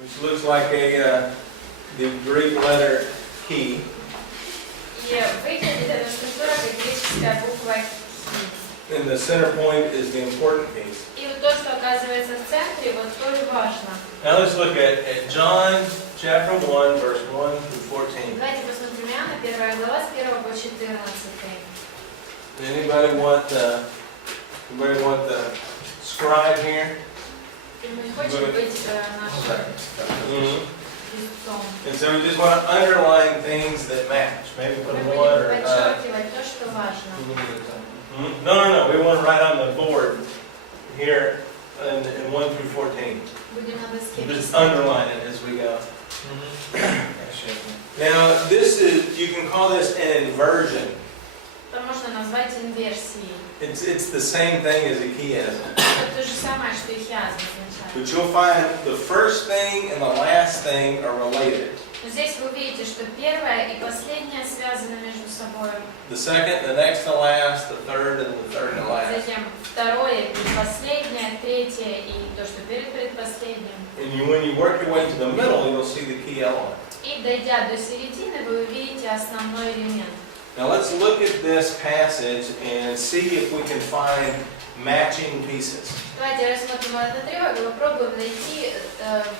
which looks like the Greek letter P. И выглядит эта структура как греческая буква «Хи». And the center point is the important piece. И вот то, что оказывается в центре, вот тоже важно. Now let's look at John chapter 1, verse 1 through 14. Давайте посмотрим Иоанна, 1 глава, с 1 по 14. Anybody want the scribe here? Ты не хочешь быть нашим певцом? And so we just want to underline things that match. Maybe put Мы a будем one or подчеркивать то, что важно. No. We want to write on the board here in 1 through 14. Будем на доске We'll just писать. underline it as we go. Now, you can call this an inversion. Это можно назвать инверсией. It's the same thing as a chiasm. Это то же самое, что и хиазм означает. But you'll find the first thing and the last thing are related. Но здесь вы увидите, что первое и последнее связаны между собой. The second, the next to last, the third, and the third to last. Затем второе, предпоследнее, третье и то, что перед предпоследним. And when you work your way to the middle, you'll see the key element. И дойдя до середины, вы увидите основной элемент. Now let's look at this passage and see if we can find matching pieces. Давайте рассмотрим этот отрывок и попробуем найти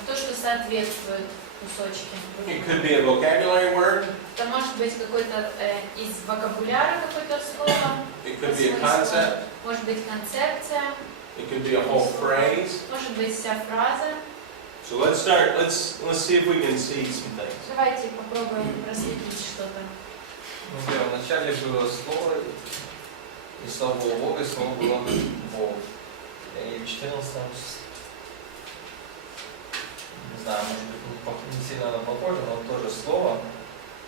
то, что соответствует кусочки. It could be a vocabulary word. Это может быть какой-то из вокабуляра какое-то слово. It could be a concept. Может быть концепция. It could be a whole phrase. Может быть вся фраза. So let's start. Let's see if we can see some things. Давайте попробуем проследить что-то. Вначале было слово, и слово было Бог, и слово было Бог. И в 14-м, не знаю, может быть, не сильно оно похоже, но тоже слово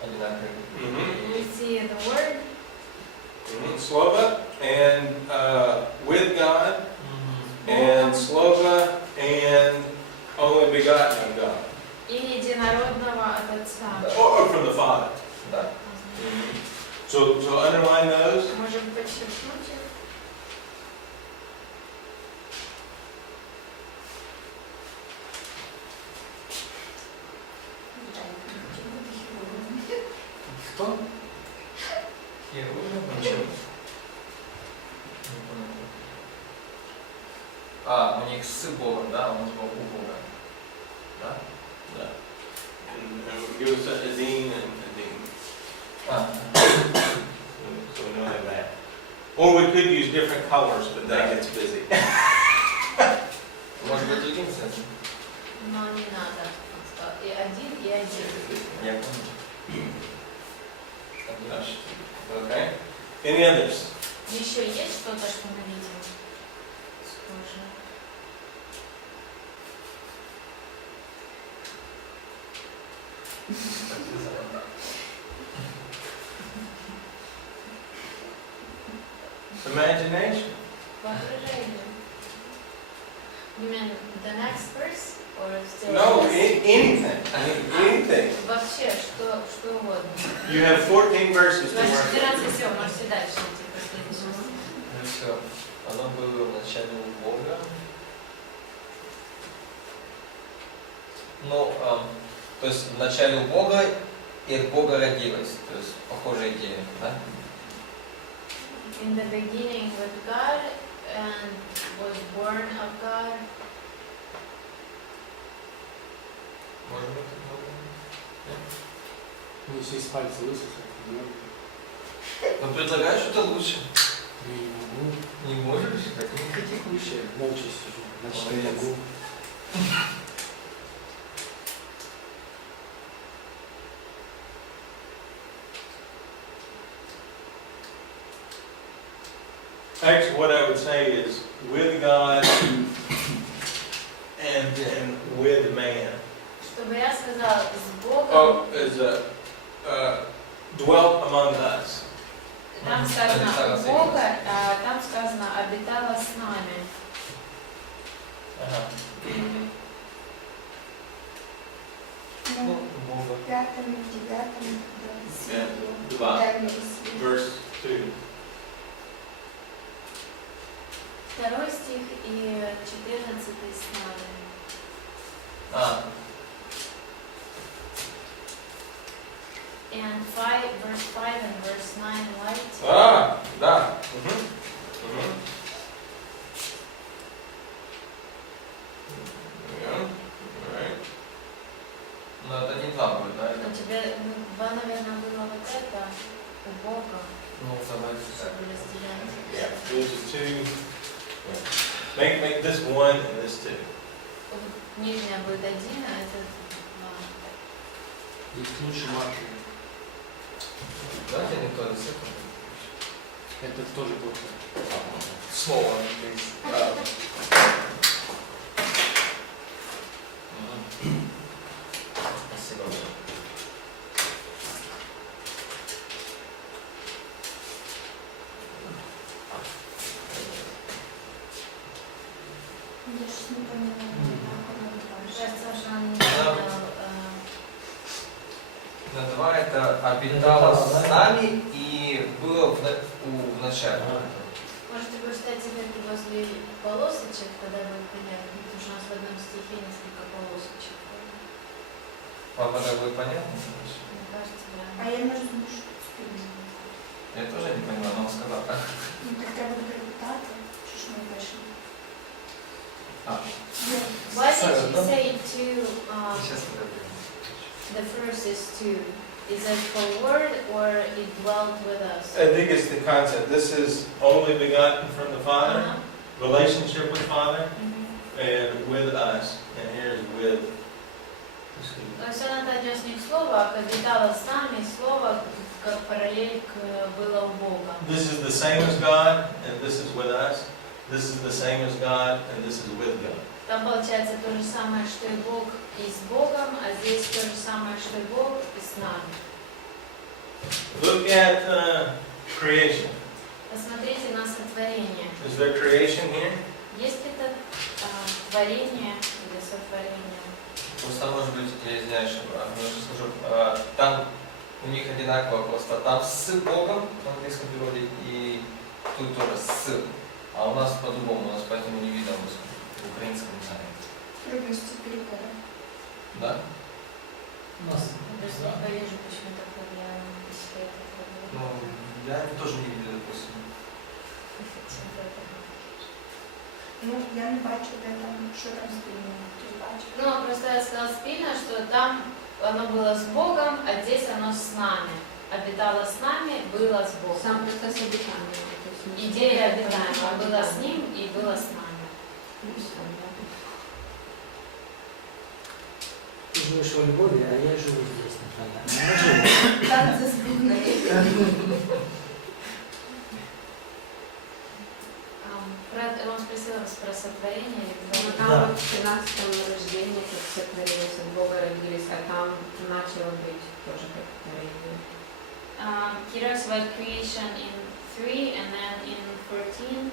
одинаковое. We see the word. Слово and with God and Слово and only begotten of God. И единородного от Отца. Or from the Father. Да. So underline those. Можем подчеркнуть их. Кто? Хирург? Почему? У них с Богом, да? У нас Бог у Бога. Да? Да. And give us a dean and a dean. So we know that. Or we could use different colors, but that gets busy. Может быть, другим цветом? Но не надо. И один, и один. Я понял. Okay. Any others? Еще есть что-то, что мы видим? Схоже. Imagination. Воображение. You mean the next verse? Or still No, this? anything. Anything. Вообще, что угодно. You have 14 verses to Значит, work with. 14 все, можете дальше идти по следующему. Ну все. Оно было вначале у Бога. Ну, то есть вначале у Бога и от Бога родилось. То есть похожая идея, да? In the beginning with God and was born of God. Может быть, Ну, если из пальца высосать, то ну, предлагаю что-то лучше. я не могу. Не можешь? Так не критикующая. Молча сижу. Значит, не Молодец. могу. Actually, what I would say is with God and with man. Чтобы я сказала с Богом, Oh, is dwelt among us. там сказано Бога, а там сказано обитала с нами. Ага. Ну, Бога. Пятом, девятом, Yeah. 2, verse 2. Второй стих и 14 с нами. verse 9, light. Да. Yeah. Alright. Но это не два будет, да? У тебя, два, наверное, было вот это у Бога, Ну, давайте так. чтобы разделять. Yeah, this is two. Yeah. Make this one and this two. Нижняя будет один, а это два. Здесь лучше младший. Давайте никто не цикл. Это тоже плохо. Слово английское. Спасибо. Я ж не поняла, Кажется, что он не Да. понял, На два это обитало с нами и было в начале. Может, ты будешь стоять теперь возле полосочек, тогда будет понятно, потому что у нас в одном стихе несколько полосочек. Вам это будет понятно? Мне кажется, да. А я, может, не шутку. Я тоже не понимаю, но он сказал. Ну, так треба перепитати, що ж ми пишемо. Why did you say two, Сейчас подожди. the first is two? Is it for word or it dwelt with us? I think it's the concept. This is only begotten from the Father, relationship with Father, and with us. And here's with. То есть он это отнес не к слову, а к обитало с нами, слово как параллель было у Бога. This is the same as God, and this is with us. This is the same as God, and this is with God. Там получается то же самое, что и Бог и с Богом, а здесь то же самое, что и Бог и с нами. Look at creation. Посмотрите на сотворение. Is there creation here? Есть ли это творение или сотворение? Просто, может быть, я извиняюсь, что скажу, там у них одинаково просто. Там с Богом в английском переводе и тут тоже с. А у нас по-другому, у нас поэтому не видно в украинском языке. Трудності перекладу. Да? Просто не повижу, почему так повлияло, если это Ну, я тоже не видел, допустим. Ну, я не бачу, де там, що там спільно. Хтось бачив. Ну, просто я сказала спильно, что там оно было с Богом, а здесь оно с нами. Обитало с нами, было с Богом. Сам процесс обитания. Идея обитания была с ним и была с нами. Ты живешь во Львове, а я живу здесь, например. Танці з бубнами. Он спросил вас про сотворение или Ну, про... там Да. вот в 13-м рождении, как все творилось, от Бога родились, а там начало быть тоже как творение. He talks about creation in 3 and then in 14.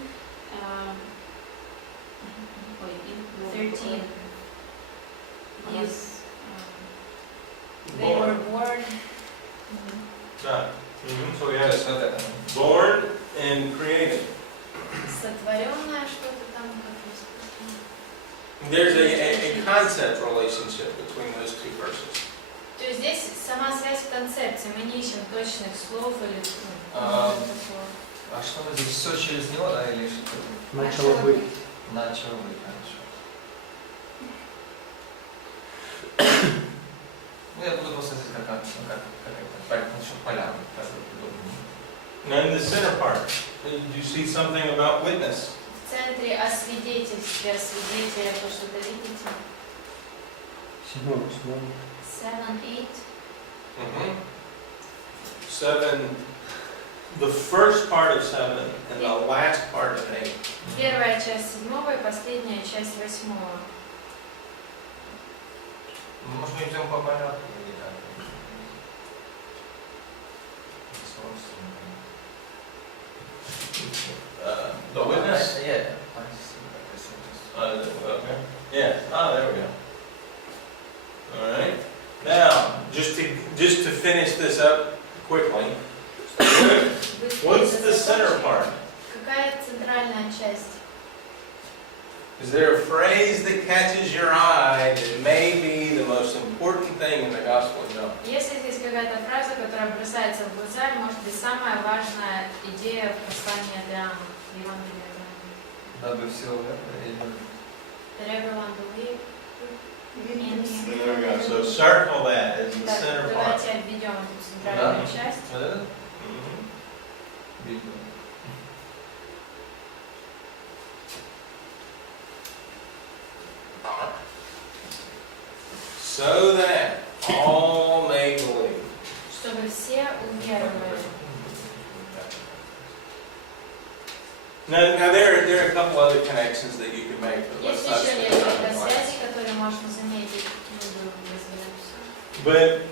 In 13 is they were born. God. So we То have есть вот это. born and created. Сотворенное что-то там, как вы сказали. There's a concept relationship between those two verses. То есть здесь сама связь в концепции. Мы не ищем точных слов или такого. А что мы здесь все через него, да, или что? Начало быть. Начало быть, хорошо. Ну, я буду просто здесь как это, насчет поля, как удобнее. Now in the center part, you see something about witness. В центре о свидетельстве, о свидетелях, вы что-то видите? 7. 7, 8. 7, the first part of 7 and the last part of 8. Первая часть 7 и последняя часть 8. Может, мы идем по порядку или как? The witness? Yeah. Okay. Yeah. There we go. All right. Now, just to finish this up quickly, what's the center part? Какая центральная часть? Is there a phrase that catches your eye that may be the most important thing in the Gospel of John? Если здесь какая-то фраза, которая бросается в глаза, может быть, самая важная идея послания от Иоанна, Евангелия от Иоанна. Дабы все уверовали. That everyone believe. There we go. So circle that as the Так, center part. давайте обведем эту центральную часть. Вот это? Mhm. Библия. So that all may believe. Чтобы все уверовали. Now there are a couple other connections that you can make, but let's Есть not еще spend несколько time on that. связей, которые можно заметить. Не буду разбираться.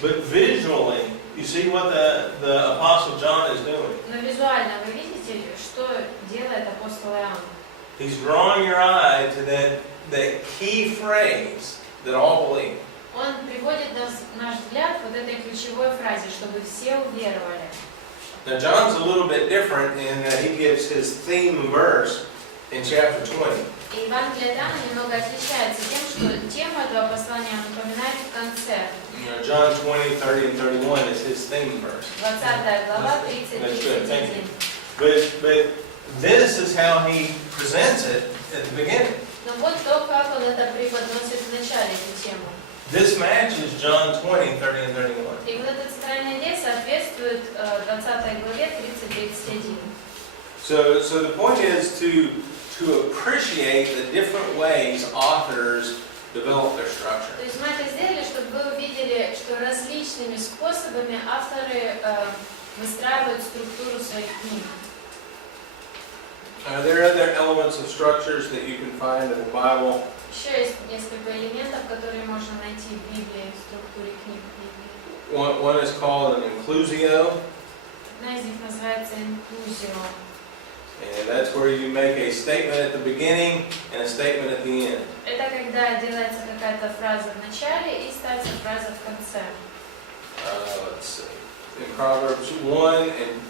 But visually, you see what the Apostle John is doing. Но визуально вы видите, что делает апостол Иоанн? He's drawing your eye to that key phrase that all believe. Он приводит наш взгляд вот этой ключевой фразе, чтобы все уверовали. Now John's a little bit different in that he gives his theme verse in chapter 20. И Евангелие от Иоанна немного отличается тем, что тему этого послания он упоминает в конце. You know, John 20, 30, and 31 is his theme verse. 20 глава, That's good, thank you. 30-31. But this is how he presents it at the beginning. Но вот то, как он это преподносит в начале, эту тему. This matches John 20, 30, and 31. И вот эта центральная идея соответствует 20 главе 30-31. So the point is to appreciate the different ways authors develop their structure. То есть мы это сделали, чтобы вы увидели, что различными способами авторы выстраивают структуру своих книг. There are other elements of structures that you can find in the Bible. Еще есть несколько элементов, которые можно найти в Библии, в структуре книг Библии. One is called an inclusio, Одна из них называется инклюзио. and that's where you make a statement at the beginning and a statement at the end. Это когда делается какая-то фраза в начале и ставится фраза в конце. Let's see. In Proverbs 1 and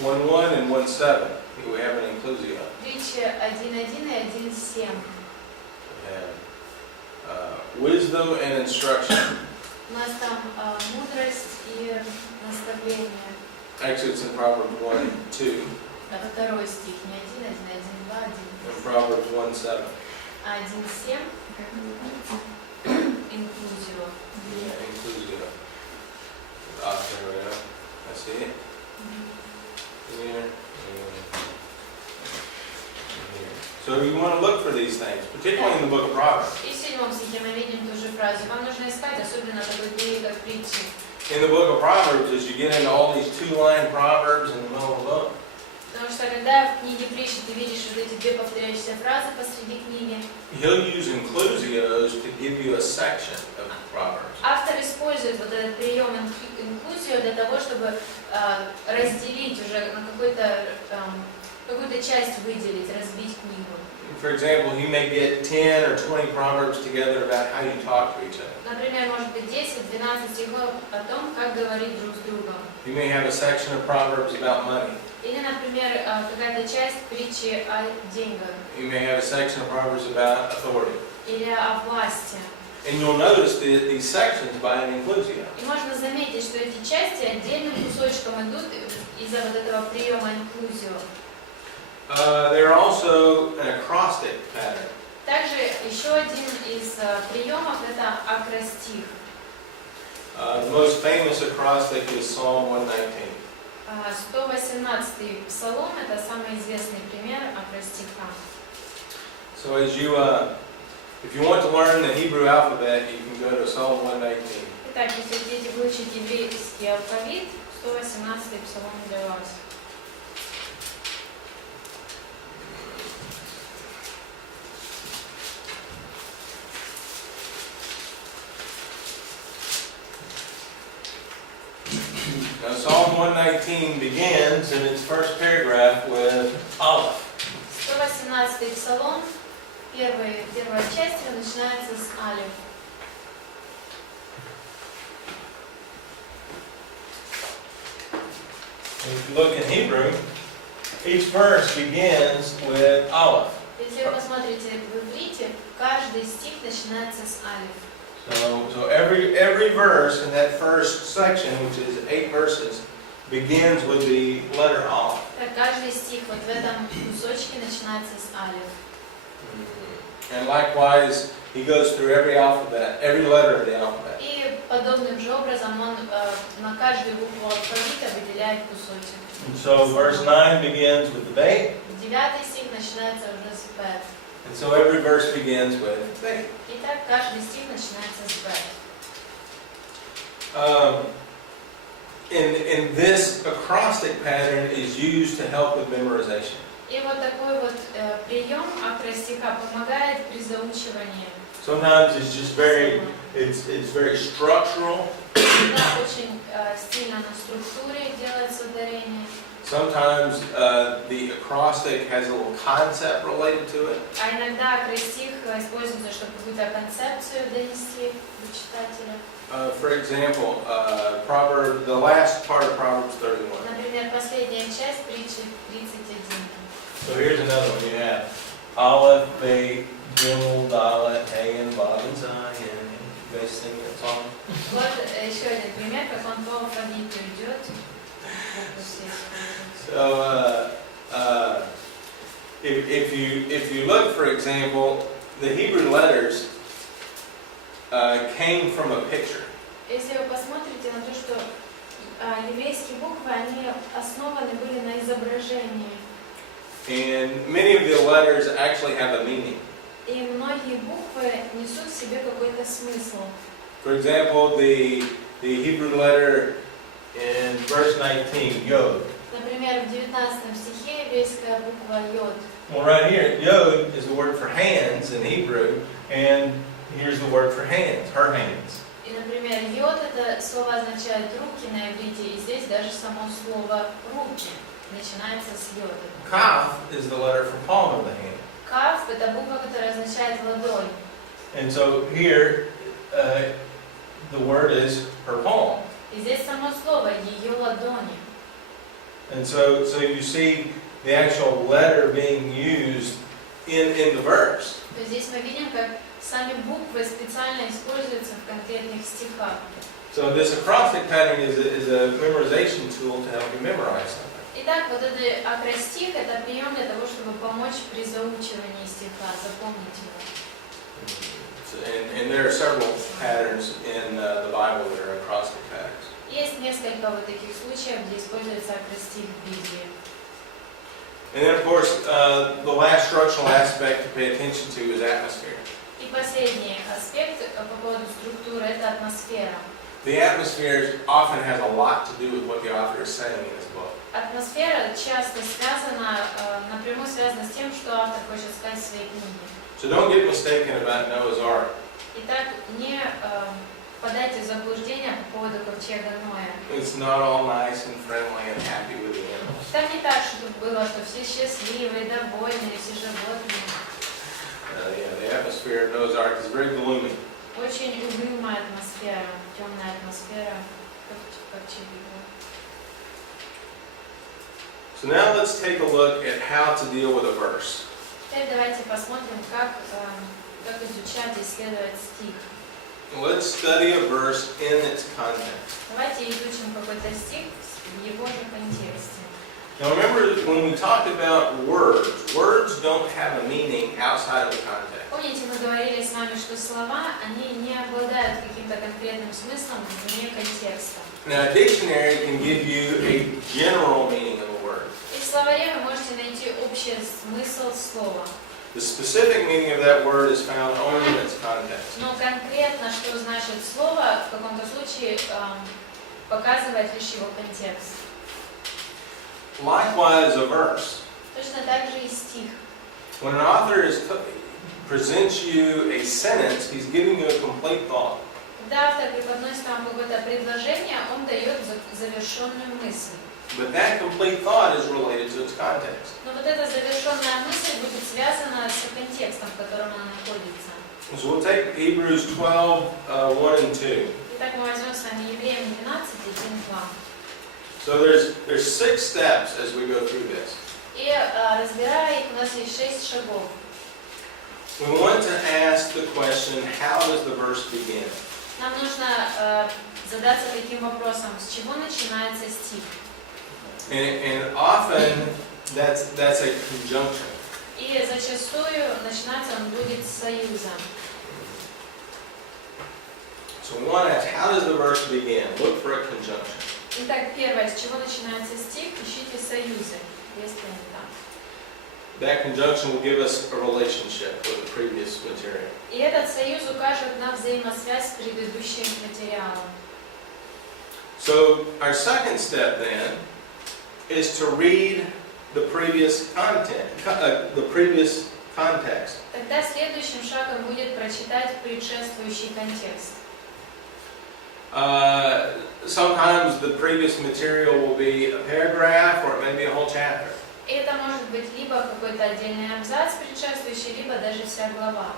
1:1 and 1:7, we have an inclusio. Притчи 1.1 и 1.7. And wisdom and instruction. У нас там мудрость и наставление. Actually, it's in Proverbs 1:2 Это второй стих, не 1.1, а 1.2, and 1.7. Proverbs 1:7. А 1.7 инклюзио. Yeah, inclusio. There we go. I see it. Here, and here. So you want to look for these things, particularly in the book of Proverbs. И в 7 стихе мы видим ту же фразу. Вам нужно искать, особенно такой период, как притчи. In the book of Proverbs, as you get into all these two-line proverbs in the middle of the book, Потому что когда в книге притчи ты видишь вот эти две повторяющиеся фразы посреди книги, he'll use inclusios to give you a section of Proverbs. автор использует вот этот прием инклюзию для того, чтобы разделить уже на какую-то часть выделить, разбить книгу. For example, he may get 10 or 20 proverbs together about how you talk to each other. Например, может быть 10-12 стихов о том, как говорить друг с другом. You may have a section of proverbs about money. Или, например, какая-то часть притчи о деньгах. You may have a section of proverbs about authority. Или о власти. And you'll notice these sections by an inclusio. И можно заметить, что эти части отдельным кусочком идут из-за вот этого приема инклюзио. They're also an acrostic pattern. Также еще один из приемов – это акростих. The most famous acrostic is Psalm 119. 118-й псалом – это самый известный пример акростиха. So as you, if you want to learn the Hebrew alphabet, you can go to Psalm 119. Итак, если хотите выучить еврейский алфавит, 118-й псалом для вас. Now Psalm 119 begins in its first paragraph with Aleph. 118-й псалом, первая часть его начинается с алеф. If you look in Hebrew, each verse begins with Aleph. Если вы посмотрите в иврите, каждый стих начинается с алеф. So every verse in that first section, which is 8 verses, begins with the letter Aleph. Каждый стих вот в этом кусочке начинается с алиф. And likewise, he goes through every alphabet, every letter of the alphabet. И подобным же образом он на каждую букву алфавита выделяет кусочек. And so verse 9 begins with the Beit. 9 стих начинается уже с Бет. And so every verse begins with Beit. Итак, каждый стих начинается с Бет. In this acrostic pattern is used to help with memorization. И вот такой вот прием акростиха помогает при заучивании. Sometimes it's just very structural. Иногда очень стильно на структуре делается ударение. Sometimes the acrostic has a little concept related to it. А иногда акростих используется, чтобы какую-то концепцию донести до читателя. For example, the last part of Proverbs 31. Например, последняя часть притчи 31. So here's another one. You have Aleph, Beit, Gimel, Dalet, Hayin, Vav, and Zayin. You guys sing that song? Вот еще один пример, как он по алфавиту идет. So if you look, for example, the Hebrew letters came from a picture. Если вы посмотрите на то, что еврейские буквы, они основаны были на изображении. And many of the letters actually have a meaning. И многие буквы несут в себе какой-то смысл. For example, the Hebrew letter in verse 19, Yod. Например, в 19 стихе еврейская буква Йод. Well, right here, Yod is the word for hands in Hebrew, and here's the word for hands, her hands. И, например, Йод это слово означает руки на иврите, и здесь даже само слово руки начинается с Йода. Kaf is the letter for palm of the hand. Кав это буква, которая означает ладонь. And so here, the word is her palm. И здесь само слово ее ладони. And so you see the actual letter being used in the verse. То есть здесь мы видим, как сами буквы специально используются в конкретных стихах. So this acrostic pattern is a memorization tool to help you memorize something. Итак, вот этот акростих это прием для того, чтобы помочь при заучивании стиха, запомнить его. And there are several patterns in the Bible that are acrostic patterns. Есть несколько вот таких случаев, где используется акростих в Библии. And then, of course, the last structural aspect to pay attention to is atmosphere. И последний аспект по поводу структуры – это атмосфера. The atmosphere often has a lot to do with what the author is saying in his book. Атмосфера часто связана, напрямую связана с тем, что автор хочет сказать в своей книге. So don't get mistaken about Noah's Ark. Итак, не впадайте в заблуждение по поводу ковчега Ноя. It's not all nice and friendly and happy with the animals. Там не так, что было, что все счастливые, довольные, все животные. The atmosphere of Noah's Ark is very gloomy. Очень угрюмая атмосфера, темная атмосфера ковчега. So now let's take a look at how to deal with a verse. Теперь давайте посмотрим, как изучать и исследовать стих. Let's study a verse in its context. Давайте изучим какой-то стих в его же контексте. Now remember, when we talked about words, words don't have a meaning outside of the context. Помните, мы говорили с вами, что слова, они не обладают каким-то конкретным смыслом вне контекста. Now a dictionary can give you a general meaning of a word. И в словаре вы можете найти общий смысл слова. The specific meaning of that word is found only in its context. Но конкретно, что значит слово, в каком-то случае показывает лишь его контекст. Likewise, a verse. Точно так же и стих. When an author presents you a sentence, he's giving you a complete thought. Когда автор преподносит вам какое-то предложение, он дает завершенную мысль. But that complete thought is related to its context. Но вот эта завершенная мысль будет связана с контекстом, в котором она находится. So we'll take Hebrews 12, 1 and 2. Итак, мы возьмем с вами Евреям 12, 1, 2. So there's 6 steps as we go through this. И разбирая их, у нас есть 6 шагов. We want to ask the question, how does the verse begin? Нам нужно задаться таким вопросом, с чего начинается стих. And often that's a conjunction. И зачастую начинаться он будет с союза. So we want to ask, how does the verse begin? Look for a conjunction. Итак, первое, с чего начинается стих, ищите союзы, если они там. That conjunction will give us a relationship with the previous material. И этот союз укажет на взаимосвязь с предыдущим материалом. So our second step then is to read the previous content, the previous context. Тогда следующим шагом будет прочитать предшествующий контекст. Sometimes the previous material will be a paragraph or it may be a whole chapter. И это может быть либо какой-то отдельный абзац предшествующий, либо даже вся глава.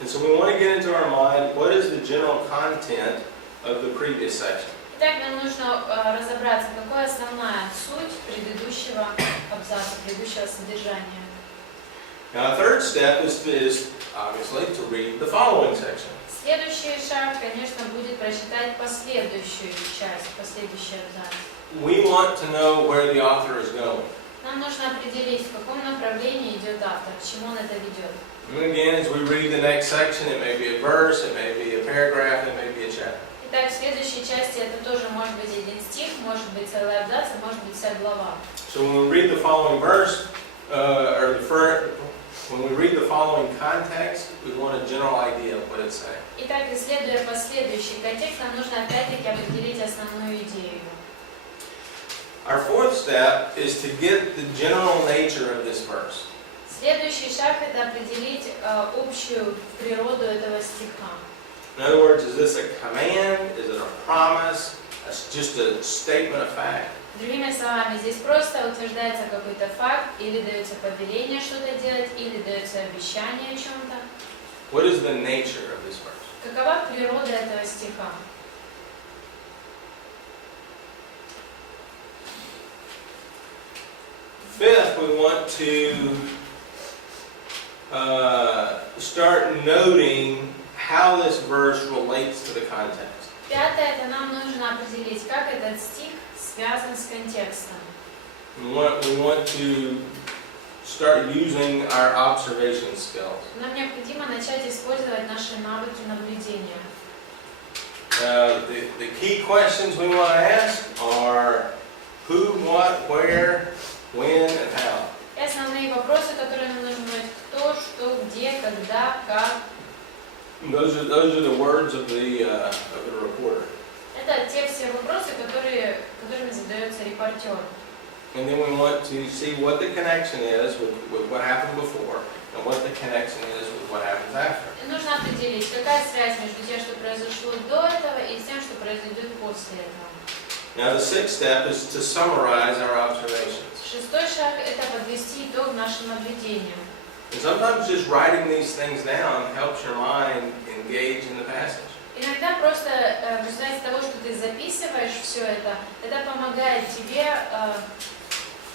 And so we want to get into our mind what is the general content of the previous section. Итак, нам нужно разобраться, какая основная суть предыдущего абзаца, предыдущего содержания. Now, a third step is obviously to read the following section. Следующий шаг, конечно, будет прочитать последующую часть, последующий абзац. We want to know where the author is going. Нам нужно определить, в каком направлении идет автор, к чему он это ведет. And again, as we read the next section, it may be a verse, it may be a paragraph, it may be a chapter. Итак, в следующей части это тоже может быть один стих, может быть целый абзац, а может быть вся глава. So when we read the following verse, when we read the following context, we want a general idea of what it's saying. Итак, исследуя последующий контекст, нам нужно опять-таки определить основную идею. Our fourth step is to get the general nature of this verse. Следующий шаг – это определить общую природу этого стиха. In other words, is this a command? Is it a promise? It's just a statement of fact. Другими словами, здесь просто утверждается какой-то факт, или дается повеление что-то делать, или дается обещание о чем-то. What is the nature of this verse? Какова природа этого стиха? Fifth, we want to start noting how this verse relates to the context. Пятое – это нам нужно определить, как этот стих связан с контекстом. We want to start using our observation skills. Нам необходимо начать использовать наши навыки наблюдения. The key questions we want to ask are who, what, where, when, and how. И основные вопросы, которые нам нужно знать: кто, что, где, когда, как. Those are the words of the reporter. Это те все вопросы, которыми задается репортер. And then we want to see what the connection is with what happened before and what the connection is with what happens after. И нужно определить, какая связь между тем, что произошло до этого, и тем, что произойдет после этого. Now the sixth step is to summarize our observations. Шестой шаг – это подвести итог нашим наблюдениям. And sometimes just writing these things down helps your mind engage in the passage. Иногда просто в результате того, что ты записываешь все это помогает тебе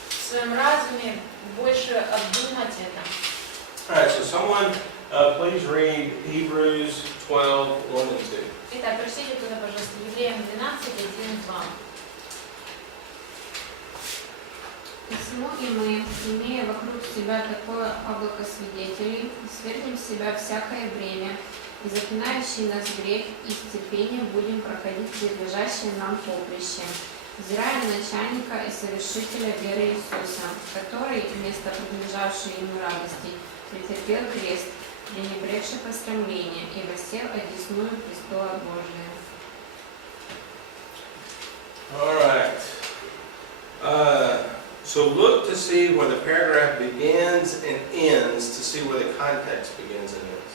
в своем разуме больше обдумать это. All right, so someone please read Hebrews 12, 1 and 2. Итак, прочтите туда, пожалуйста, Евреям 12, 1 и 2. Посему и мы, имея вокруг себя такое облако свидетелей, свергнем с себя всякое бремя, и запинающий нас грех, и с терпением будем проходить предлежащее нам поприще, взирая на начальника и совершителя веры Иисуса, который, вместо принадлежавшей ему радости, претерпел крест, пренебрегший посрамление, и воссел одесную престола Божия. All right. So look to see where the paragraph begins and ends, to see where the context begins and ends.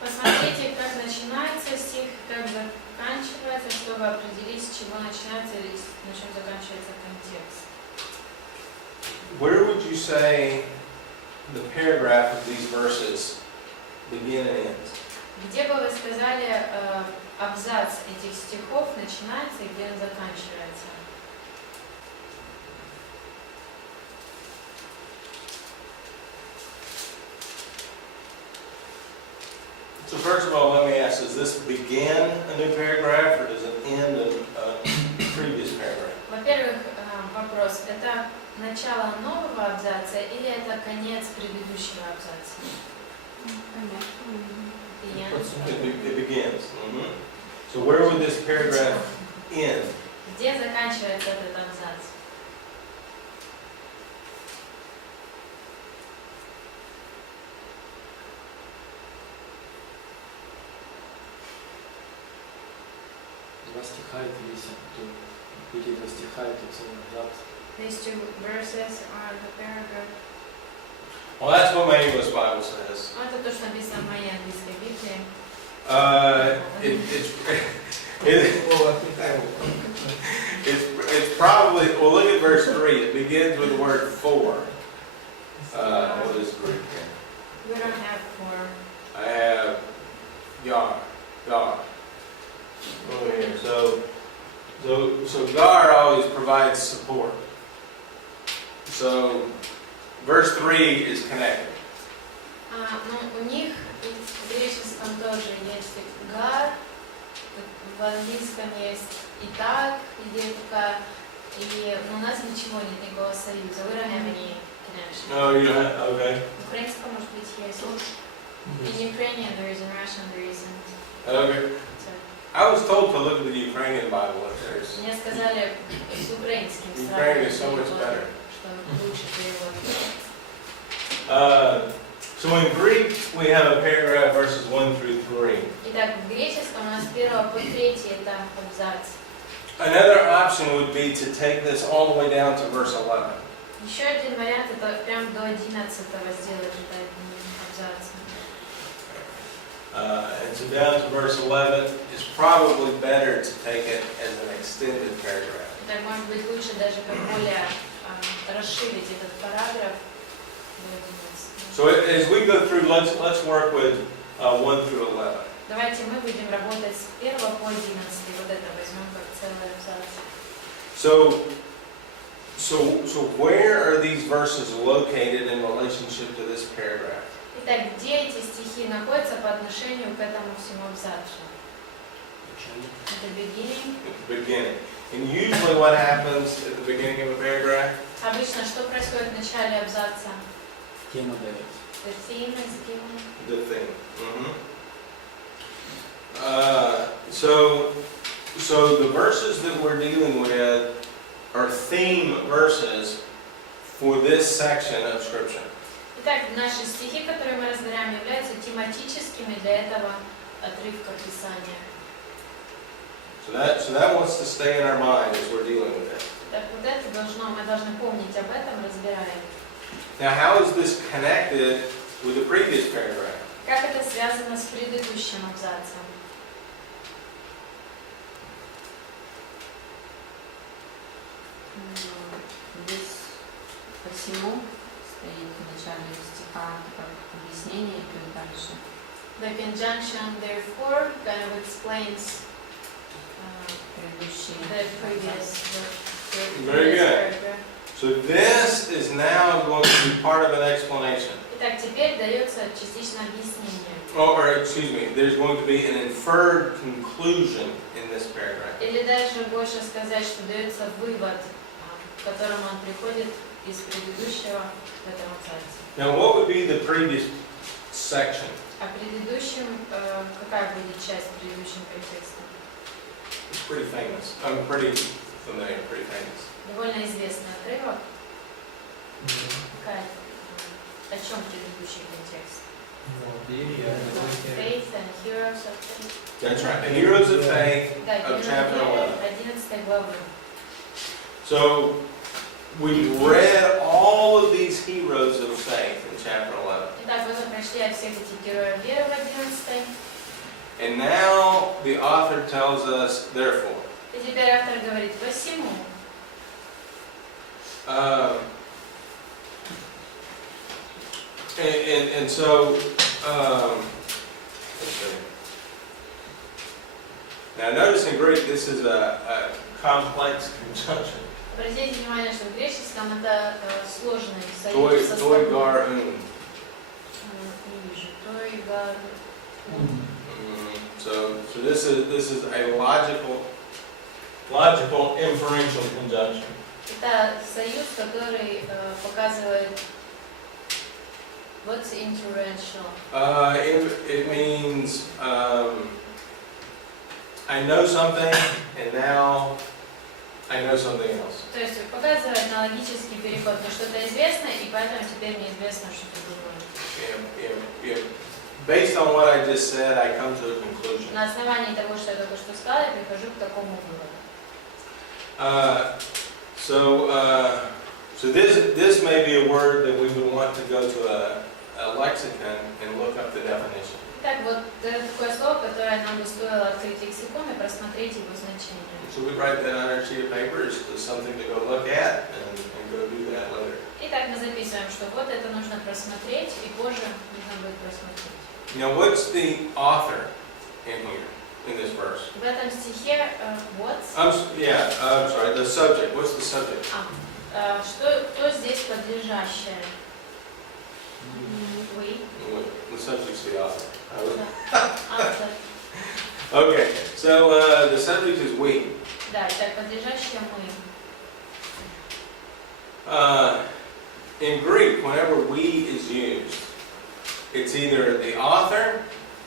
Посмотрите, как начинается стих, как заканчивается, чтобы определить, с чего начинается или на чем заканчивается контекст. Where would you say the paragraph of these verses begin and ends? Где бы вы сказали, абзац этих стихов начинается и где он заканчивается? So first of all, let me this begin a new paragraph or does it end a previous paragraph? Во-первых, вопрос, это начало нового абзаца или это конец предыдущего абзаца? It begins. So where would this paragraph end? Где заканчивается этот абзац? Два стиха это весь, эти два стиха это целый абзац. These two verses are the paragraph. Well, that's what my English Bible says. Ну, это то, что написано в моей английской Библии. It's probably, well, look at verse 3. It begins with the word for. What is Greek here? We don't have for. I have Gar. Over here. So Gar always provides support. So verse 3 is connected. Ну, у них в греческом тоже есть гар, в английском есть и так, идея такая, и у нас ничего нет, никакого союза. We don't have any connection. Oh, you don't have, okay. В украинском, может быть, есть. In Ukrainian there is, in Russian there isn't. Okay. So, I was told to look at the Ukrainian Bible if there's. мне сказали с украинским Ukrainian is so much better. что лучше перевод. So in Greek, we have a paragraph verses 1 through 3. Итак, в греческом у нас с 1 по 3 это абзац. Another option would be to take this all the way down to verse 11. Еще один вариант это прям до 11-го сделать этот абзац. And so down to verse 11 is probably better to take it as an extended paragraph. Так, может быть, лучше даже как более расширить этот параграф до 11. So as we go through, let's work with 1 through 11. Давайте мы будем работать с 1 по 11, вот это возьмем как целый абзац. So where are these verses located in relationship to this paragraph? Итак, где эти стихи находятся по отношению к этому всему абзацу? Это beginning. At the beginning. And usually what happens at the beginning of a paragraph? Обычно что происходит в начале абзаца? Тема дается. The theme is given. The thing. So the verses that we're dealing with are theme verses for this section of Scripture. Итак, наши стихи, которые мы разбираем, являются тематическими для этого отрывка Писания. So that wants to stay in our mind as we're dealing with this. Так вот это мы должны помнить об этом, разбирая. Now, how is this connected with the previous paragraph? Как это связано с предыдущим абзацем? Здесь по всему стоит в начале стиха как объяснение, и дальше. The conjunction, therefore, kind of explains Предыдущие. the previous Very good. paragraph. So this is now going to be part of an explanation. Итак, теперь дается частично объяснение. Or excuse me, there's going to be an inferred conclusion in this paragraph. Или даже больше сказать, что дается вывод, к которому он приходит из предыдущего в этом абзаце. Now, what would be the previous section? А предыдущем, какая будет часть предыдущего контекста? It's pretty famous. I'm pretty familiar, pretty famous. Довольно известный отрывок. Какая? О чем предыдущий контекст? Faith and heroes of faith. That's right. The heroes of faith Да, of chapter 11. 11 главы. So we read all of these heroes of faith in chapter 11. Итак, вот мы прочли всех этих героев веры в 11. And now the author tells us, therefore. И теперь автор говорит, посему. And so, let's see. Now notice in Greek this is a complex conjunction. Обратите внимание, что в греческом это сложный Toi союз. gar un. Не вижу. Той гар. So So this is a logical inferential conjunction. Это союз, который показывает what's inferential. It means I know something and now I know something else. То есть показывает аналогический переход. Мне что-то известно, и поэтому теперь мне известно что-то другое. Based on what I just said, I come to a conclusion. На основании того, что я только что сказала, я прихожу к такому выводу. So this may be a word that we would want to go to a lexicon and look up the definition. Итак, вот это такое слово, которое нам бы стоило открыть лексикон и просмотреть его значение. So we write that on our sheet of paper as something to go look at and go do that later. Итак, мы записываем, что вот это нужно просмотреть, и позже нужно будет просмотреть. Now, what's the author in here, in this verse? В этом стихе what's? I'm sorry, the subject. What's the subject? Кто здесь подлежащее? Вы. The subject's the author. Автор. Okay, so the subject is we. Да, итак, подлежащее мы. In Greek, whenever we is used, it's either the author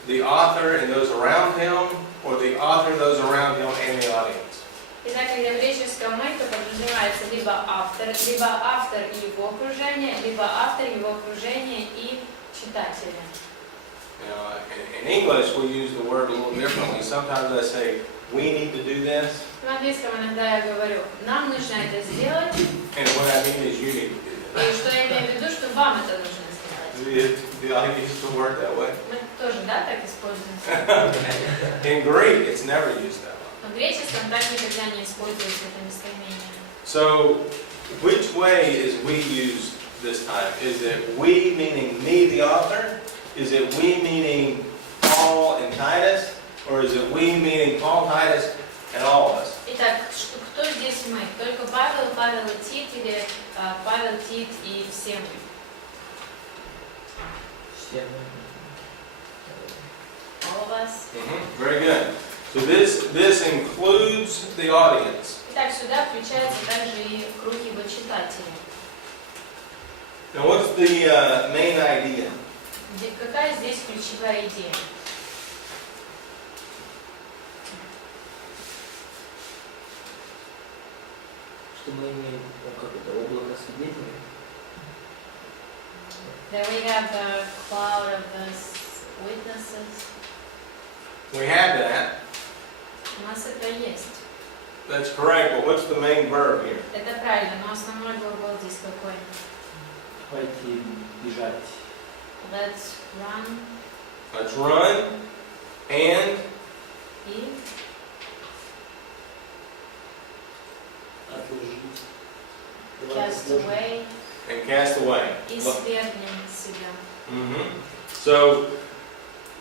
and those around him, or the author and those around him and the audience. Итак, когда в греческом мы, то подразумевается либо автор и его окружение, либо автор, его окружение и читатели. In English, we use the word a little differently. Sometimes I say, we need to do this. В английском иногда я говорю, нам нужно это сделать, And what I mean is you need to do и this. что я имею в виду, что вам это нужно сделать. Do I use the word that way? Мы тоже, да, так используем. In Greek, it's never used that way. Но в греческом так никогда не используется это местоимение. So, which way is we used this time? Is it we meaning me, the author? Is it we meaning Paul and Titus? Or is it we meaning Paul, Titus, and all of us? Итак, кто здесь мы? Только Павел и Тит, или Павел, Тит и все мы? All of us. Very good. So this includes the audience. Итак, сюда включается также и круг его читателей. Now, what's the main idea? Какая здесь ключевая идея? Что мы имеем какое-то облако свидетелей. That we have a cloud of the witnesses. We have that. У нас это есть. That's correct. But what's the main verb here? Это правильно, но основной глагол здесь какой? Пойти, бежать. Let's run. Let's run and И Отложить. cast away. cast away. И свергнем себя. So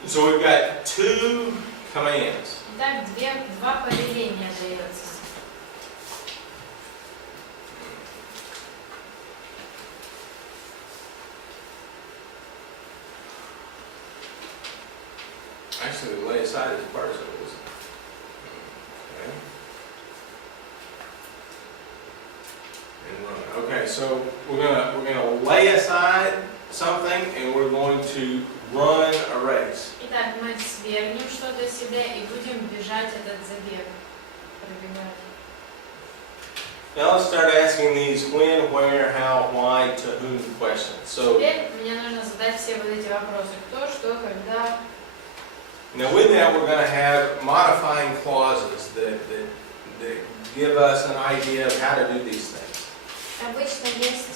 we've got two commands. Итак, два повеления дается. Actually, lay aside as participles. Okay. And run. Okay, so we're gonna lay aside something, and we're going to run a race. Итак, мы свергнем что-то себе и будем бежать этот забег, пробегать. Now let's start asking these when, where, how, why, to whom questions. So Теперь мне нужно задать все вот эти вопросы: кто, что, когда. now with that, we're going to have modifying clauses that give us an idea of how to do these things. Обычно есть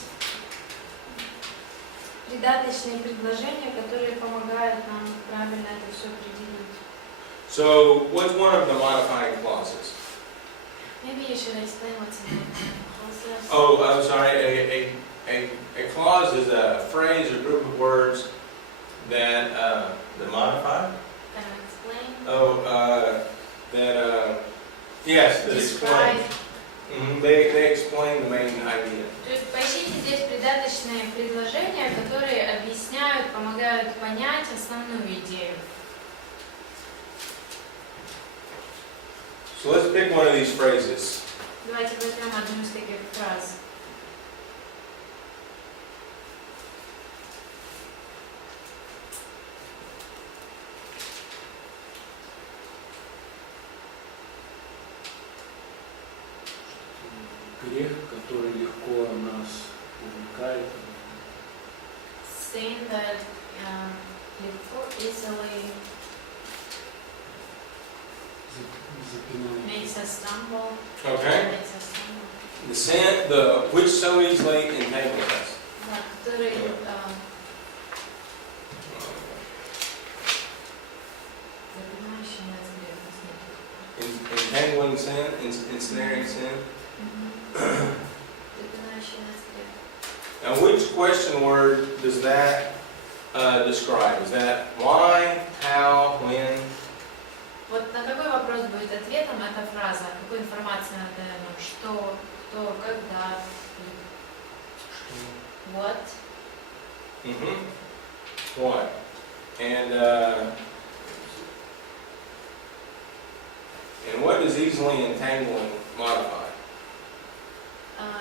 придаточные предложения, которые помогают нам правильно это все определить. So what's one of the modifying clauses? Maybe you should explain what's in the process. Oh, I'm sorry. A clause is a phrase or group of words that modify. Can I explain? Yes, that Describe. explain. They explain the main idea. То есть поищите здесь придаточные предложения, которые объясняют, помогают понять основную идею. So let's pick one of these phrases. Давайте возьмем одну из таких фраз. Грех, который легко нас увлекает. Sin that легко, easily Запинает. makes us stumble. Okay? Makes us stumble. The sin, which so easily entangles us. Да, который запинающий нас грех. Entangling sin, ensnaring sin. Запинающий нас грех. Now, which question word does that describe? Is that why, how, when? Вот на какой вопрос будет ответом эта фраза? Какую информацию она дает нам? Что, кто, когда? What? What? And what does easily entangling modify?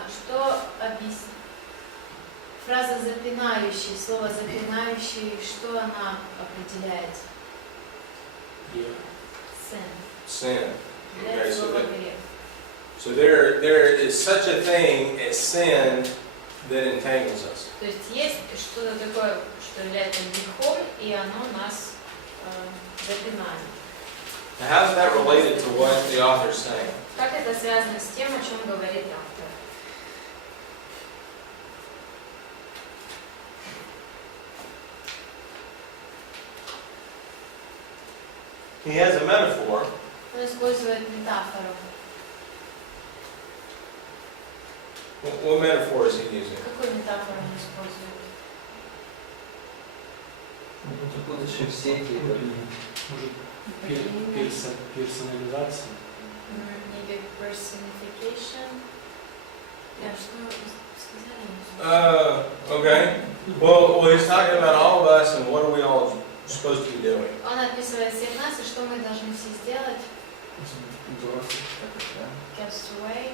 Что объясняет? Фраза запинающий, слово запинающий, что она определяет? Sin. Sin. Okay, Для слова грех. so there is such a thing as sin that entangles us. То есть что-то такое, что является грехом, и оно нас запинает. Now, how's that related to what the author's saying? Как это связано с тем, о чем говорит автор? He has a metaphor. Он использует метафору. What metaphor is he using? Какую метафору он использует? Будучи в сети, Может, персонализация? Maybe personification. Что сказали? Okay. Well, he's talking about all of us and what are we all supposed to be doing? Он описывает всех нас, и что мы должны все сделать? Cast away.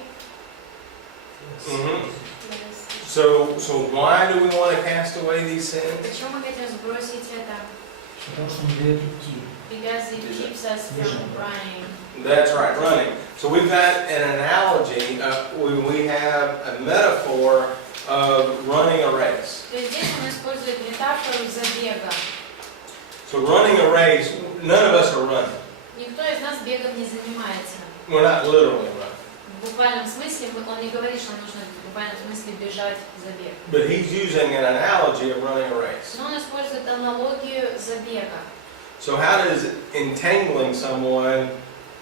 So why do we want to cast away these sins? Почему мы хотим сбросить это? Потому что он дает идти. Because it keeps us from running. That's right, running. So we've got an analogy, we have a metaphor of running a race. То есть здесь он использует метафору забега. So running a race, none of us are running. Никто из нас бегом не занимается. We're not literally running. В буквальном смысле он не говорит, что нужно в буквальном смысле бежать забег. But he's using an analogy of running a race. Но он использует аналогию забега. So how does entangling someone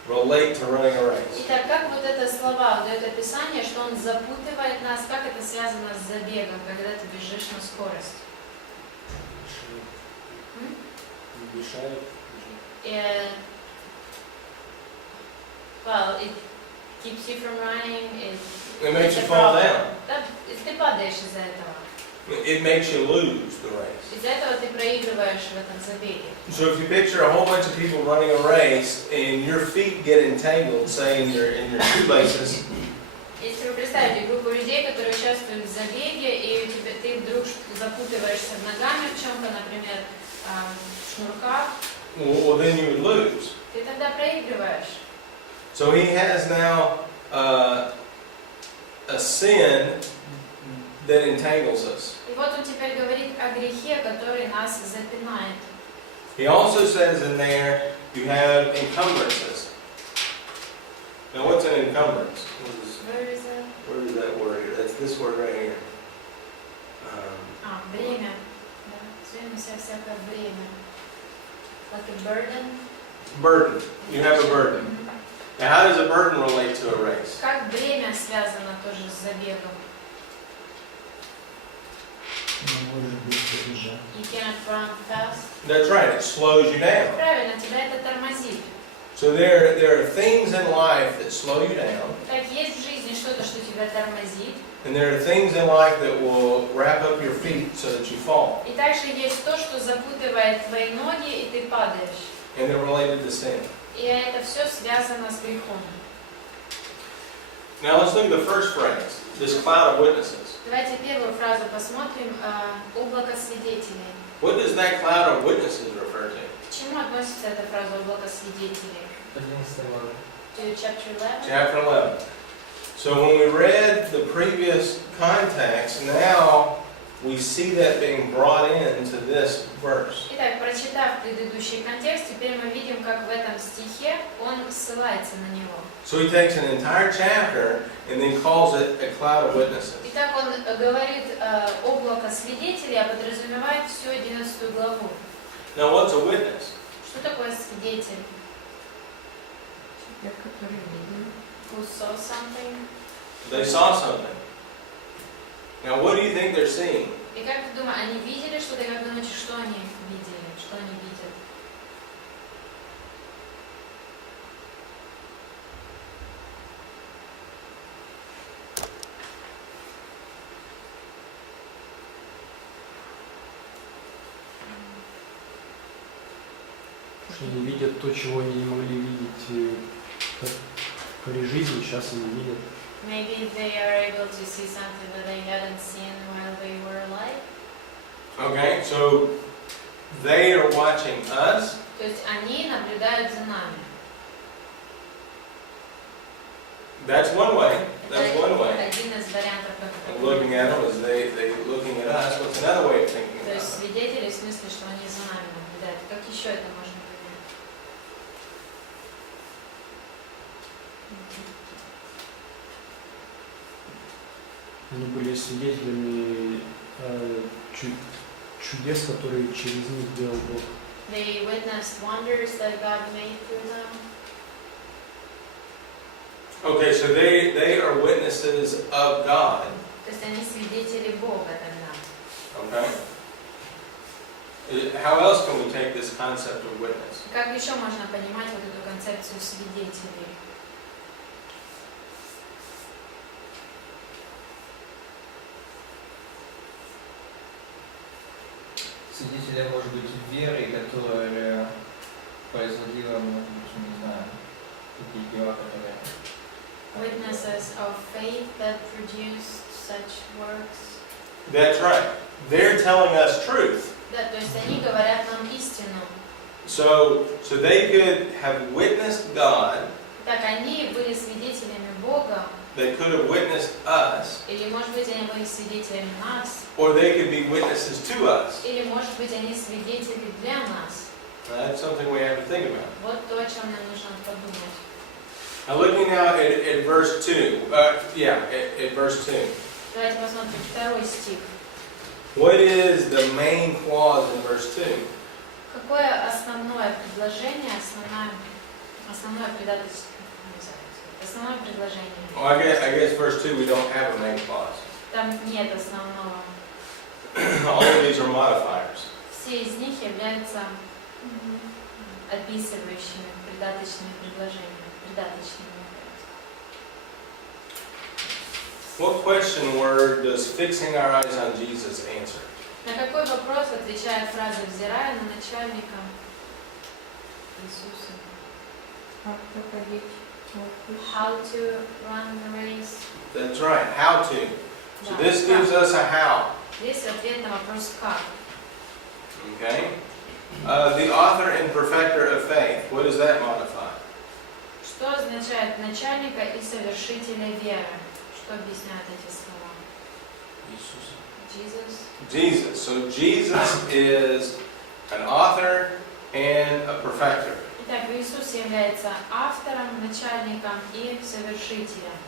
relate to running a race? Итак, как вот это слова дает описание, что он запутывает нас, как это связано с забегом, когда ты бежишь на скорость? Мешает. Well, it keeps you from running. It makes you fall down. Да, ты падаешь из-за этого. It makes you lose the race. Из-за этого ты проигрываешь в этом забеге. So if you picture a whole bunch of people running a race and your feet get entangled, say in your shoelaces, Если вы представите группу людей, которые участвуют в забеге, и ты вдруг запутываешься ногами в чем-то, например, в шнурках, well then you would lose. ты тогда проигрываешь. So he has now a sin that entangles us. И вот он теперь говорит о грехе, который нас запинает. He also says in there you have encumbrances. Now what's an encumbrance? Where is it? Where is that word here? That's this word right here. Бремя. Да, все на себя всякое бремя. Like a burden. Burden. You have a burden. Now how does a burden relate to a race? Как бремя связано тоже с забегом? Не может быстро бежать. You cannot run fast. That's right, it slows you down. Правильно, тебя это тормозит. So there are things in life that slow you down, Так есть в жизни что-то, что тебя тормозит. and there are things in life that will wrap up your feet so that you fall, И также есть то, что запутывает твои ноги, и ты падаешь. and they're related to sin. И это все связано с грехом. Now let's look at the first phrase, this cloud of witnesses. Давайте первую фразу посмотрим. Облако свидетелей. What does that cloud of witnesses refer to? К чему относится эта фраза облако свидетелей? 11 глава. To chapter 11? Chapter 11. So when we read the previous context, now we see that being brought into this verse. Итак, прочитав предыдущий контекст, теперь мы видим, как в этом стихе он ссылается на него. So he takes an entire chapter and then calls it a cloud of witnesses. Итак, он говорит облако свидетелей, а подразумевает всю 11 главу. Now what's a witness? Что такое свидетель? Человек, который видел. Who saw something? They saw something. Now what do you think they're seeing? И как ты думаешь, они видели что-то, и как ты думаешь, что они видели, что они видят? Что они видят то, чего они не могли видеть при жизни, сейчас они видят. Maybe they are able to see something that they hadn't seen while they were alive. Okay, so they are watching us. То есть они наблюдают за нами. That's one way. That's Это one way. один из вариантов, как And это looking будет. at them is they looking at us. What's another way of thinking То about есть it? свидетели в смысле, что они за нами наблюдают. Как еще это можно понять? Они были свидетелями чудес, которые через них делал Бог. They witnessed wonders that God made through them. Okay, so they are witnesses of God. То есть они свидетели Бога тогда. Okay. How else can we take this concept of witness? Как еще можно понимать вот эту концепцию свидетелей? Свидетелем может быть веры, которая производила, не знаю, такие дела, которые... Witnesses of faith that produced such works. That's right. They're telling us truth. Да, то есть они говорят нам истину. So they could have witnessed God. Так, они были свидетелями Бога, They could have witnessed us. или, может быть, они были свидетелями нас, Or they could be witnesses to us. или, может быть, они свидетели для нас. That's something we have to think about. Вот то, о чем нам нужно подумать. Now looking now at verse 2. At verse 2. Давайте посмотрим второй стих. What is the main clause in verse 2? Какое основное предложение, основное предательство? Основное предложение. Well, I guess verse 2 we don't have a main clause. Там нет основного. All of these are modifiers. Все из них являются описывающими придаточными предложениями. What question word does fixing our eyes on Jesus answer? На какой вопрос отвечает фраза «взирая на начальника Иисуса»? Как проходить? How to run the race? That's right, how to. So Да, this как. gives us a how. Здесь ответ на вопрос «как». Okay? The author and perfecter of faith, what does that modify? Что означает начальника и совершителя веры? Что объясняют эти слова? Jesus. Jesus. So Jesus is an author and a perfecter. Итак, Иисус является автором, начальником и совершителем.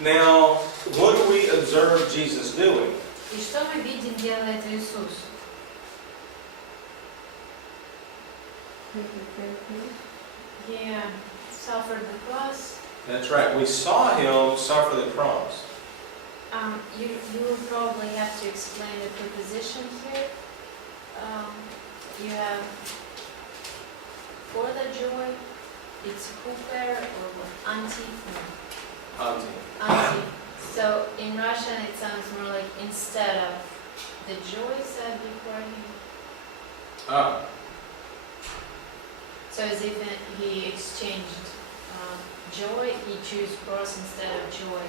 Now, what do we observe Jesus doing? И что мы видим, делает Иисус? He suffered the cross. That's right. We saw him suffer the cross. You will probably have to explain the preposition here. You have for the joy, it's huper or anti. Anti. So in Russian it sounds more like instead of the joy said before him. Ah. So as if he exchanged joy, he chose cross instead of joy.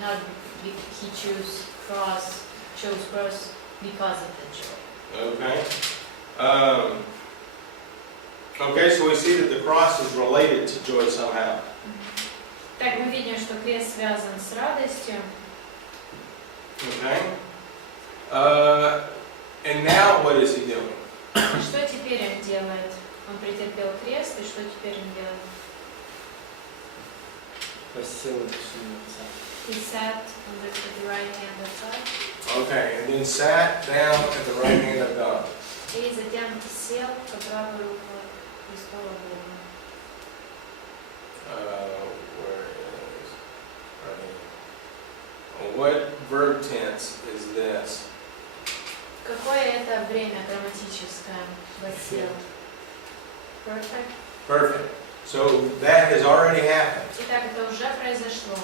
Not he chose cross because of the joy. Okay. Okay, so we see that the cross is related to joy somehow. Так мы видим, что крест связан с радостью. Okay. And now what is he doing? Что теперь он делает? Он претерпел крест, и что теперь он делает? Посел решение отца. He sat on the right hand of God. Okay, and then sat down at the right hand of God. И затем сел по правую руку престола Бога. Where is right? What verb tense is this? Какое это время грамматическое? Восел. Perfect. Perfect. So that has already happened. Итак, это уже произошло.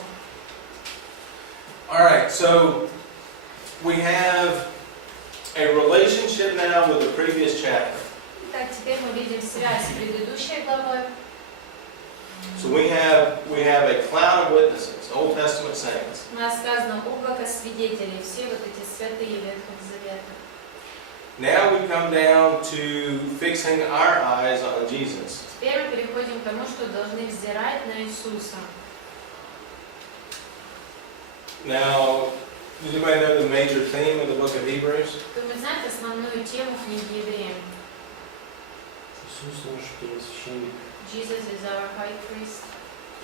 All right, so we have a relationship now with the previous chapter. Итак, теперь мы видим связь с предыдущей главой. So we have a cloud of witnesses, Old Testament saints. У нас сказано облако свидетелей, все вот эти святые Ветхого Завета. Now we come down to fixing our eyes on Jesus. Теперь мы переходим к тому, что должны взирать на Иисуса. Now, does anybody know the major theme of the book of Hebrews? Кто-нибудь знает основную тему книги Евреям? Иисус наш первосвященник. Jesus is our high priest.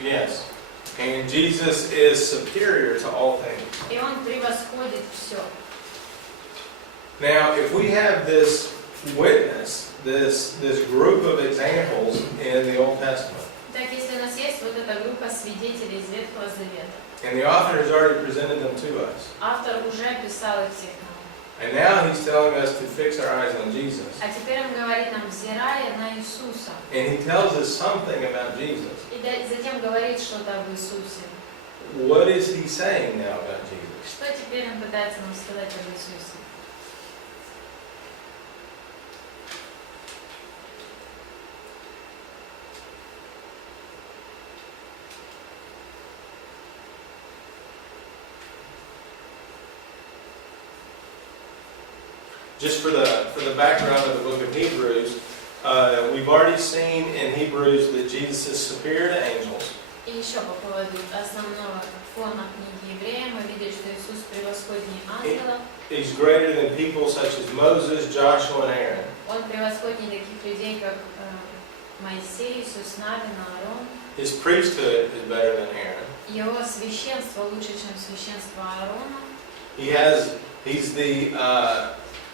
Yes. And Jesus is superior to all things. И Он превосходит все. Now, if we have this witness, this group of examples in the Old Testament, Так, если у нас есть вот эта группа свидетелей из Ветхого Завета, and the author has already presented them to us, автор уже описал их всех нам. and now he's telling us to fix our eyes on Jesus. А теперь Он говорит нам, взирая на Иисуса. And he tells us something about Jesus. И затем говорит что-то об Иисусе. What is he saying now about Jesus? Что теперь Он пытается нам сказать об Иисусе? Just for the background of the book of Hebrews, we've already seen in Hebrews that Jesus is superior to angels. И еще по поводу основного фона книги Евреям мы видели, что Иисус превосходнее ангелов. He's greater than people such as Moses, Joshua, and Aaron. Он превосходнее таких людей, как Моисей, Иисус Навин, Аарон. His priesthood is better than Aaron. Его священство лучше, чем священство Аарона. He's the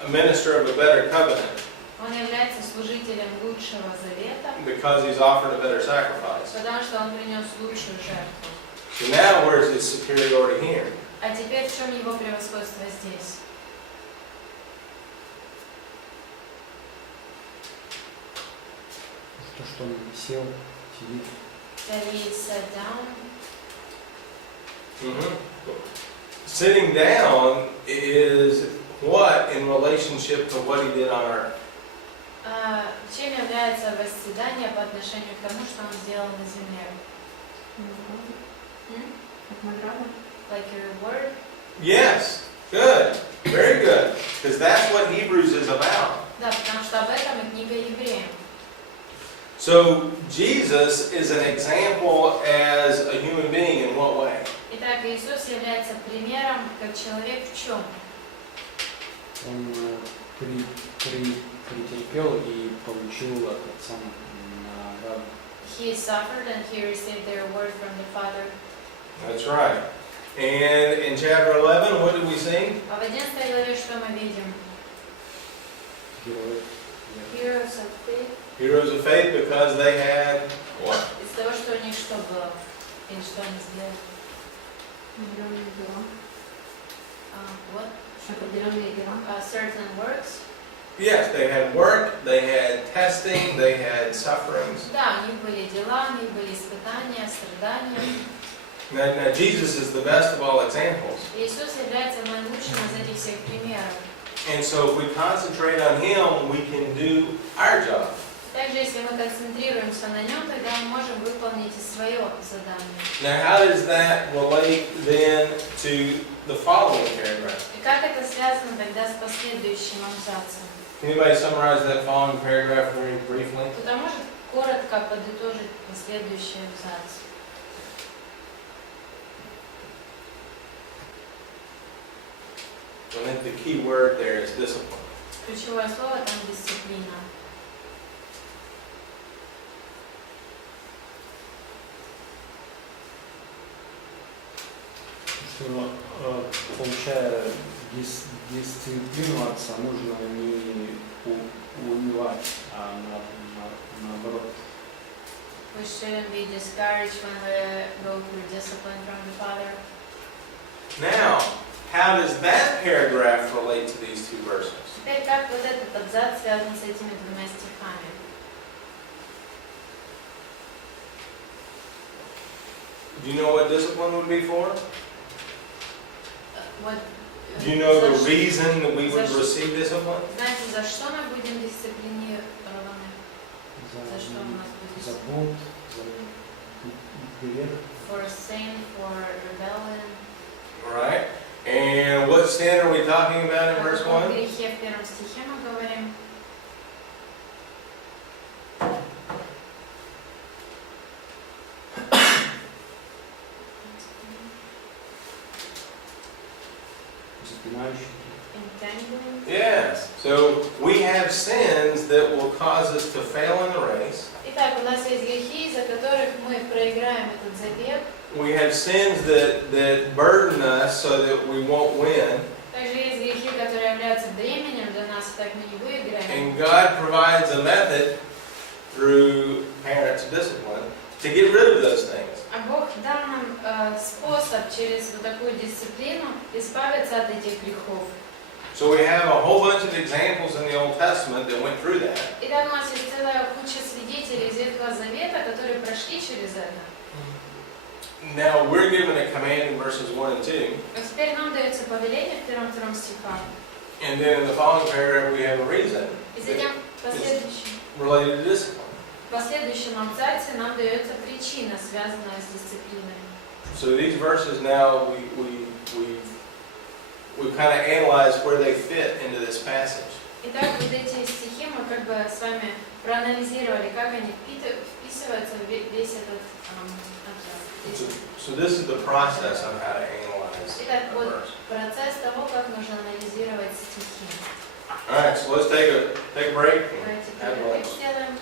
a minister of a better covenant Он является служителем лучшего завета, because he's offered a better sacrifice. потому что он принес лучшую жертву. So now where's his superiority here? А теперь в чем его превосходство здесь? То, что он сел, сидит. That he sat down. Sitting down is what in relationship to what he did on earth? Чем является восседание по отношению к тому, что он сделал на земле? Как награда? Like a reward? Yes. Good. Very good. Because that's what Hebrews is about. Да, потому что об этом и книга Евреям. So Jesus is an example as a human being in what way? Итак, Иисус является примером как человек в чем? Он претерпел и получил от отца награду. He suffered and he received the reward from the Father. That's right. And in chapter 11, what did we see? А в 11 главе что мы видим? Герой. Heroes of faith. Heroes of faith because they had what? Из того, что у них что было? Или что они сделали? Определенные дела. What? Определенные дела. Certain works. Yes, they had work, they had testing, they had sufferings. Да, у них были дела, у них были испытания, страдания. Now Jesus is the best of all examples. Иисус является наилучшим из этих всех примеров. And so if we concentrate on Him, we can do our job. Также, если мы концентрируемся на нем, тогда мы можем выполнить и свое задание. Now, how does that relate then to the following paragraph? И как это связано тогда с последующим абзацем? Can anybody summarize that following paragraph very briefly? Кто-то может коротко подытожить последующий абзац? I think the key word there is discipline. Ключевое слово там дисциплина. Что, получая дисциплинироваться, нужно не унывать, а наоборот. We shouldn't be discouraged when we go through discipline from the Father. Now, how does that paragraph relate to these two verses? Теперь как вот этот абзац связан с этими двумя стихами? Do you know what discipline would be for? Вот, Do you know the за reason that we would за- receive discipline? Знаете, за что мы будем дисциплинированы? За что у нас будет За бунт, за грех. For sin, for rebellion. Right? And what sin are we talking about in О verse каком 1? грехе в первом стихе мы говорим? Запинающий. Entangling. Yes. So we have sins that will cause us to fail in the race. Итак, у нас есть грехи, из-за которых мы проиграем этот забег. We have sins that burden us so that we won't win. Также есть грехи, которые являются бременем для нас, так мы не выиграем. And God provides a method through parents' discipline to get rid of those things. А Бог дал нам способ через вот такую дисциплину избавиться от этих грехов. So we have a whole bunch of examples in the Old Testament that went through that. Итак, у нас есть целая куча свидетелей из Ветхого Завета, которые прошли через это. Now we're given a command in verses 1 and 2. А теперь нам дается повеление в первом-втором стихах. And then in the following paragraph we have a reason И затем related to discipline. в последующем абзаце нам дается причина, связанная с дисциплиной. So these verses now we kind of analyze where they fit into this passage. Итак, вот эти стихи мы как бы с вами проанализировали, как они вписываются в весь этот абзац. So this is the process of how to analyze Итак, a вот verse. процесс того, как нужно анализировать стихи. All right, so let's take a break and Давайте have перерыв lunch. сделаем.